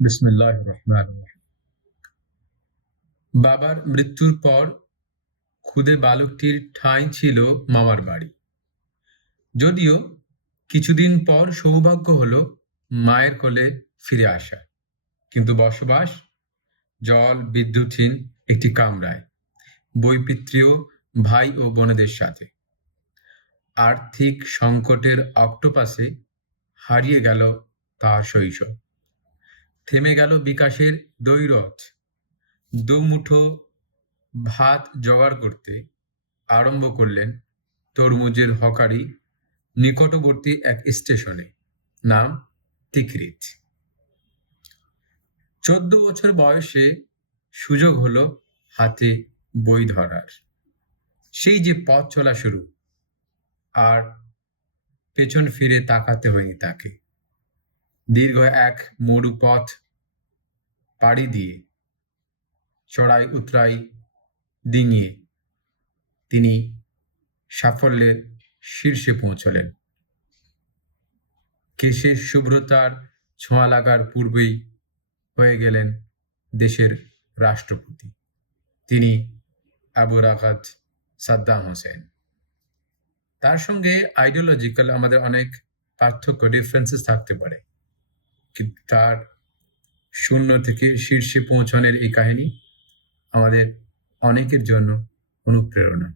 বিসমিল্লাহির রহমানির রহিম। বাবার মৃত্যুর পর খুদে বালকটির ঠাঁই ছিল মামার বাড়ি। যদিও কিছুদিন পর সৌভাগ্য হলো মায়ের কোলে ফিরে আসা, কিন্তু বসবাস জল বিদ্যুৎহীন একটি কামরায়, বৈপিত্রীয় ভাই ও বোনেদের সাথে। আর্থিক সংকটের অক্টোপাসে হারিয়ে গেল তার শৈশব, থেমে গেল বিকাশের দৈরথ। দুমুঠো ভাত জোগাড় করতে আরম্ভ করলেন তরমুজের হকারি নিকটবর্তী এক স্টেশনে, নাম তিকরিত। 14 বছর বয়সে সুযোগ হলো হাতে বই ধরার। সেই যে পথ চলা শুরু, আর পেছন ফিরে তাকাতে হয়নি তাকে। দীর্ঘ এক মরু পথ পাড়ি দিয়ে, চড়াই উতরাই ডিঙিয়ে তিনি সাফল্যের শীর্ষে পৌঁছলেন। কেশের শুভ্রতার ছোঁয়া লাগার পূর্বেই হয়ে গেলেন দেশের রাষ্ট্রপতি। তিনি আবু রাকাত সাদ্দাম হোসেন। তার সঙ্গে আইডিওলজিক্যাল আমাদের অনেক পার্থক্য, ডিফারেন্সেস থাকতে পারে, কিন্তু তার শূন্য থেকে শীর্ষে পৌঁছানোর এই কাহিনী আমাদের অনেকের জন্য অনুপ্রেরণা।